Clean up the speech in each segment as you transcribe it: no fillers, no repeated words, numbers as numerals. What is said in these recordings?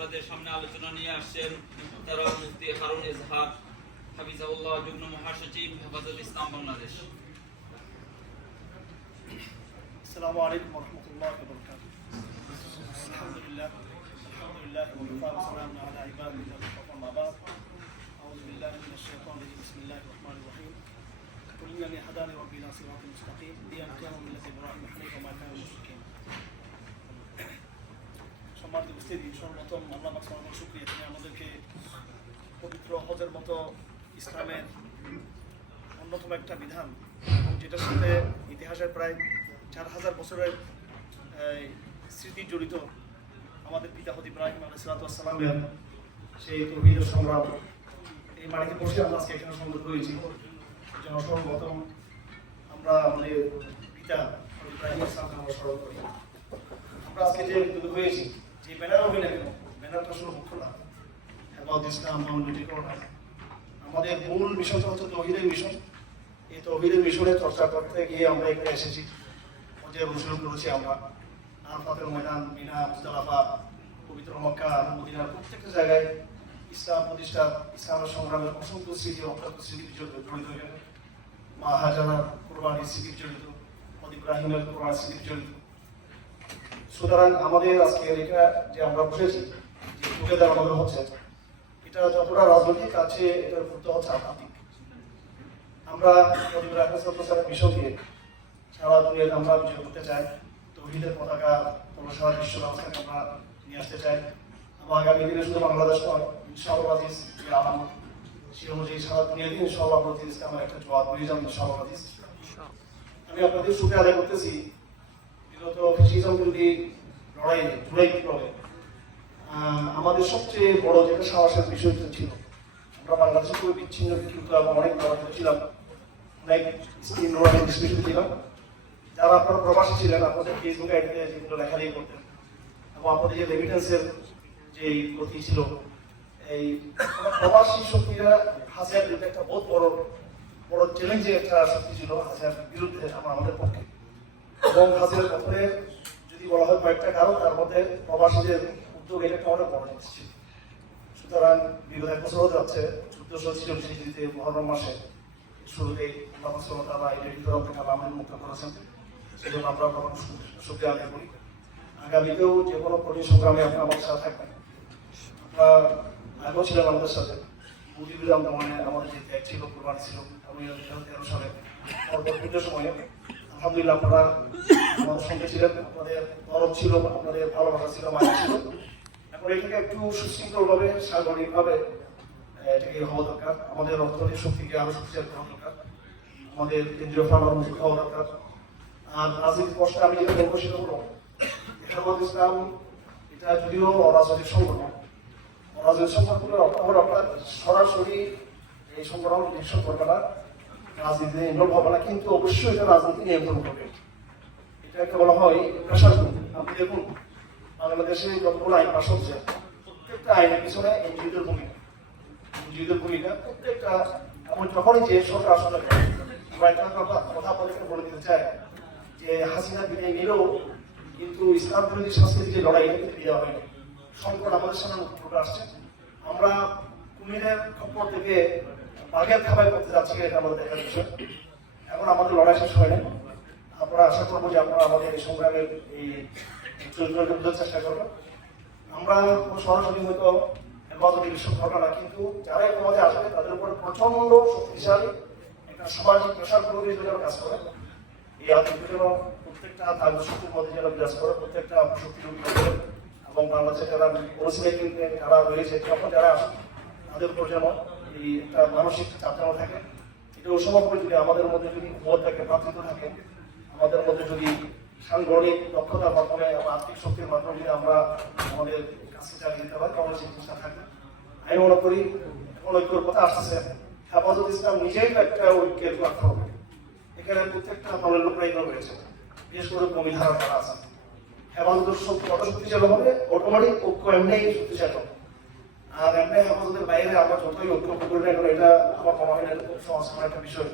আপনাদের সামনে আলোচনা নিয়ে আসছেন তারা মুফতি হারুন ইজহার হাফিজাহুল্লাহ, যুগ্ম মহাসচিব হেফাজত ইসলাম বাংলাদেশ। আসসালামু আলাইকুম ওয়া রাহমাতুল্লাহি ওয়া বারাকাতুহু। আলহামদুলিল্লাহ ওয়া সালামু আলা ইবাদিল্লাহি ওয়া বা'দ। আউযু বিল্লাহি মিনাশ শাইতানির রাজীম। বিসমিল্লাহির রহমানির রহিম। কুল ইন্নানি হাদানি রাব্বি ইলা সিরাতিন মুস্তাকিম দিয়ান কিয়ামু মিল্লাতি ইব্রাহিম হানিফা মা কানা মিনাল মুশরিকিন। সম্মানিত উপস্থিতি, সর্বপ্রথম আল্লাহ পাক সুবহানাহু ওয়া তাআলার শুকরিয়া, তিনি আমাদেরকে পবিত্র হজের মতো ইসলামের অন্যতম একটা বিধান, এবং যেটার সাথে ইতিহাসের প্রায় 4000 বছরের স্মৃতি জড়িত, আমাদের পিতা হযরত ইব্রাহিম আলাইহিস সালামের সেই তাওহীদের সংগ্রাম, এই মাটিতে বসে আমরা আজকে এখানে সমবেত হয়েছি। যেন সর্বপ্রথম আমরা আমাদের পিতা হযরত ইব্রাহিম আলাইহিস সালামকে আমরা স্মরণ করি। আমরা আজকে যে মিলিত হয়েছি, যে ব্যানার হবে না কেন, ব্যানারটা আসলে মুখ্য না, হেফাজত ইসলাম ফাউন্ডেশন করা। আমাদের মূল মিশনটা হচ্ছে তাওহীদের মিশন। এই তাওহীদের মিশনের চর্চা করতে গিয়ে আমরা এখানে এসেছি, যে অনুসরণ করেছি আমরা আরাফাতের ময়দান, মিনা, মুজদালিফা, পবিত্র মক্কা, মদিনার প্রত্যেকটা জায়গায় ইসলাম প্রতিষ্ঠা, ইসলামের সংগ্রামের অসংখ্য স্মৃতি, অক্ষত স্মৃতি জড়িত হয়ে গেল। মা হাজারার কোরবানির স্মৃতি জড়িত, হযরত ইব্রাহিমের কোরবানির স্মৃতি জড়িত। সুতরাং আমাদের আজকে এটা যে আমরা বসেছি, যে টুগেদার আমাদের হচ্ছে, এটা যতটা রাজনৈতিক আছে, এটার গুরুত্ব হচ্ছে আধ্যাত্মিক। আমরা মিশনকে সারা দুনিয়াতে আমরা বিজয় করতে চাই, তাওহীদের পতাকা সারা বিশ্ব ব্যবস্থাকে আমরা নিয়ে আসতে চাই। এবং আগামী দিনে শুধু বাংলাদেশ নয়, ইনশাআল্লাহ যে আলামত, সে অনুযায়ী সারা দুনিয়াতে ইনশাআল্লাহ ইসলামের একটা জবাব হয়ে যাবে ইনশাআল্লাহ। আমি আপনাদের সুখে আদায় করতেছি বিগত ফ্যাসিজম বিরোধী লড়াই, জুলাই বিপ্লবে আমাদের সবচেয়ে বড় যেটা সাহসের বিষয় ছিল, আমরা বাংলাদেশে খুবই বিচ্ছিন্ন কিন্তু অনেক লড়াই ছিলাম, অনেক স্ক্রিন লড়াই ডিসকাশন ছিলাম। যারা আপনারা প্রবাসী ছিলেন, আপনাদের ফেসবুক আইডিতে যেগুলো লেখালেখি করতেন, এবং আপনাদের যে রেমিটেন্সের যে গতি ছিল, এই প্রবাসী শক্তিরা হাসিনার বিরুদ্ধে একটা বহুত বড় চ্যালেঞ্জের একটা শক্তি ছিল হাসিনার বিরুদ্ধে আমাদের পক্ষে। এবং হাসিনার পক্ষে যদি বলা হয় কয়েকটা কারণ, তার মধ্যে প্রবাসীদের উদ্যোগ এটা একটা অনেক বড় জিনিস ছিল। সুতরাং বিগত 1 বছর যাচ্ছে, 1446 হিজরিতে মুহররম মাসে শুরুতেই আল্লাহ সুবহানাহু ওয়া তাআলা এই বিতরণ থেকে আমাদের মুক্ত করেছেন, সেজন্য আমরা শুকরিয়া আদায় করি। আগামীতেও যে কোনো কঠিন সংগ্রামে আপনারা আমাদের সাথে থাকবেন। আপনারা আগেও ছিলেন আমাদের সাথে, মুজিবুর রহমানে আমাদের যে ত্যাগ ছিল, কোরবানি ছিল, 2013 সালে পরবর্তী সময়ে আলহামদুলিল্লাহ আপনারা আমাদের সঙ্গে ছিলেন, আপনাদের দরদ ছিল, আপনাদের ভালোবাসা ছিল, মায়া ছিল। এখন এটাকে একটু সুশৃঙ্খলভাবে, সাংগঠনিকভাবে এটাকে হওয়া দরকার। আমাদের অর্থনৈতিক শক্তিকে আরো শক্তিশালী করা দরকার, আমাদের কেন্দ্রীয় ফান্ড আরো মুক্ত হওয়া দরকার। আর রাজনৈতিক কষ্টে আমি যেটা বলবো সেটা হলো, হেফাজত ইসলাম এটা যদিও অরাজনৈতিক সংগঠন, অরাজনৈতিক সংগঠনের আপনার সরাসরি এই সংগঠন নিরীক্ষণ করবে না, রাজনীতিতে ইনভলভ হবে না, কিন্তু অবশ্যই এটা রাজনীতি নিয়ন্ত্রণ করবে। এটা একটা বলা হয় প্রেশার গ্রুপ। আপনি দেখুন বাংলাদেশে যতগুলো আইন পাশ হচ্ছে, প্রত্যেকটা আইনের পিছনে এনজিওদের ভূমিকা প্রত্যেকটা। এমন যখনই যে সরকার আসলে আমরা একটা কথা বলে দিতে চাই যে হাসিনা বিদায় নিলেও কিন্তু ইসলাম বিরোধী সংস্কৃতি যে লড়াই, এটা কিন্তু দেওয়া হয়নি। সংকট আমাদের সামনে উঠে আসছে। আমরা কুমিরের খপ্পর থেকে বাঘের খাবাই করতে যাচ্ছি, এটা আমাদের দেখার বিষয়। এখন আমাদের লড়াই শেষ হয় না। আমরা আশা করবো যে আপনারা আমাদের এই সংগ্রামের এই চরিত্রকে বোঝার চেষ্টা করবেন। আমরা সরাসরি হয়তো হেফাজতের বিষয় ঘটনা না, কিন্তু যারা এই সমাজে আসবে তাদের উপর প্রচন্ড শক্তিশালী একটা সামাজিক প্রেশার প্রয়োগের জন্য কাজ করে। এই আতঙ্ক যেন প্রত্যেকটা তাদের শক্তির মধ্যে যেন বিরাজ করে, প্রত্যেকটা শক্তির উপরে, এবং বাংলাদেশে যারা যারা রয়েছে তখন যারা আসে তাদের উপর যেন এই একটা মানসিক চাপ যেন থাকে। এটা অসম্ভব করে যদি আমাদের মধ্যে যদি বোধ থাকে, ভ্রাতৃত্ব থাকে, আমাদের মধ্যে যদি সাংগঠনিক দক্ষতার মাধ্যমে এবং আর্থিক শক্তির মাধ্যমে যদি আমরা আমাদের কাছে চালিয়ে দিতে পারি, তাহলে সেই জিনিসটা থাকবে। আমি মনে করি এখন ঐক্যের কথা আসতেছে, হেফাজত ইসলাম নিজেই একটা ঐক্যের প্ল্যাটফর্ম। এখানে প্রত্যেকটা দলের লোকরা এগুলো রয়েছে, বিশেষ করে কমি ধারা যারা আছে। হেফাজতের কত শক্তিশালী হবে, অটোমেটিক ঐক্য এমনি শক্তিশালী হবে। আর এমনি হেফাজতের বাইরে আমরা যতই ঐক্য করি না, এটা আমার মনে হয় না সমাজের একটা বিষয়,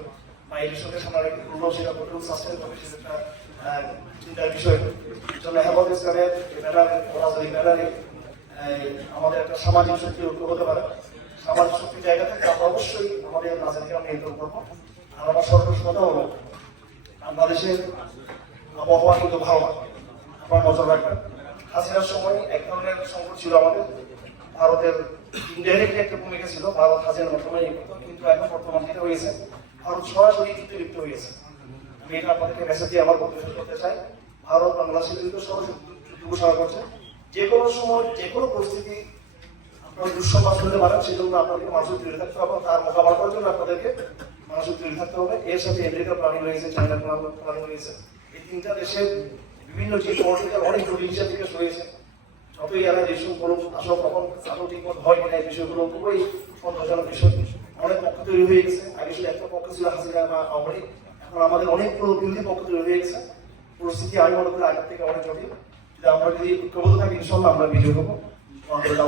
বা এই বিষয়টা সামনে করলেও সেটা কঠোর সাস্টেন হবে, সেটা একটা চিন্তার বিষয়। জন্য হেফাজত ইসলামের ব্যানারে, রাজনৈতিক ব্যানারে আমাদের একটা সামাজিক শক্তি ঐক্য হতে পারে। সামাজিক শক্তির জায়গা থেকে আমরা অবশ্যই আমাদের রাজনীতিকে আমরা নিয়ন্ত্রণ করবো। আর আমার সর্বশেষ কথা হলো, বাংলাদেশের আবহাওয়া কিন্তু ভালো না, আপনার নজর রাখবেন। হাসিনার সময় এক ধরনের সংকট ছিল আমাদের, ভারতের ইনডাইরেক্টলি একটা ভূমিকা ছিল, ভারত হাসিনার মাধ্যমে কিন্তু এখন বর্তমান যেটা হয়েছে, ভারত সরাসরি যুদ্ধে লিপ্ত হয়েছে। আমি এটা আপনাদেরকে মেসেজ দিয়ে আমার বক্তব্য শেষ করতে চাই। ভারত বাংলাদেশের বিরুদ্ধে সরাসরি যুদ্ধ ঘোষণা করছে। যে কোনো সময় যে কোনো পরিস্থিতি আপনারা দুঃসংবাদ শুনতে পারেন, সেই জন্য আপনাদেরকে মানসিক তৈরি থাকতে হবে। তার মোকাবেলা করার জন্য আপনাদেরকে মানসিক তৈরি থাকতে হবে। এর সাথে আমেরিকা প্ল্যানিং রয়েছে, চায়না প্ল্যানিং রয়েছে। এই তিনটা দেশের বিভিন্ন যে পলিটিক্যাল অনেক জটিল হিসাব থেকে রয়েছে। যতই এরা যেসব বলুন আসল তখন আসল ঠিক মতো হয় কিনা এই বিষয়গুলো খুবই সন্তোষজনক বিষয়। অনেক পক্ষ তৈরি হয়ে গেছে। আগে শুধু একটা পক্ষ ছিল হাসিনা বা আওয়ামী লীগ, এখন আমাদের অনেকগুলো বিরোধী পক্ষ তৈরি হয়ে গেছে। পরিস্থিতি আমি মনে করি আগের থেকে অনেক জটিল। যদি আমরা যদি ঐক্যবদ্ধ থাকি ইনশাল্লাহ আমরা বিজয় হবো। আলহামদুলিল্লাহ,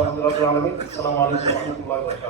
আসসালামু আলাইকুম ওয়া রাহমাতুল্লাহি ওয়া বারাকাতুহু।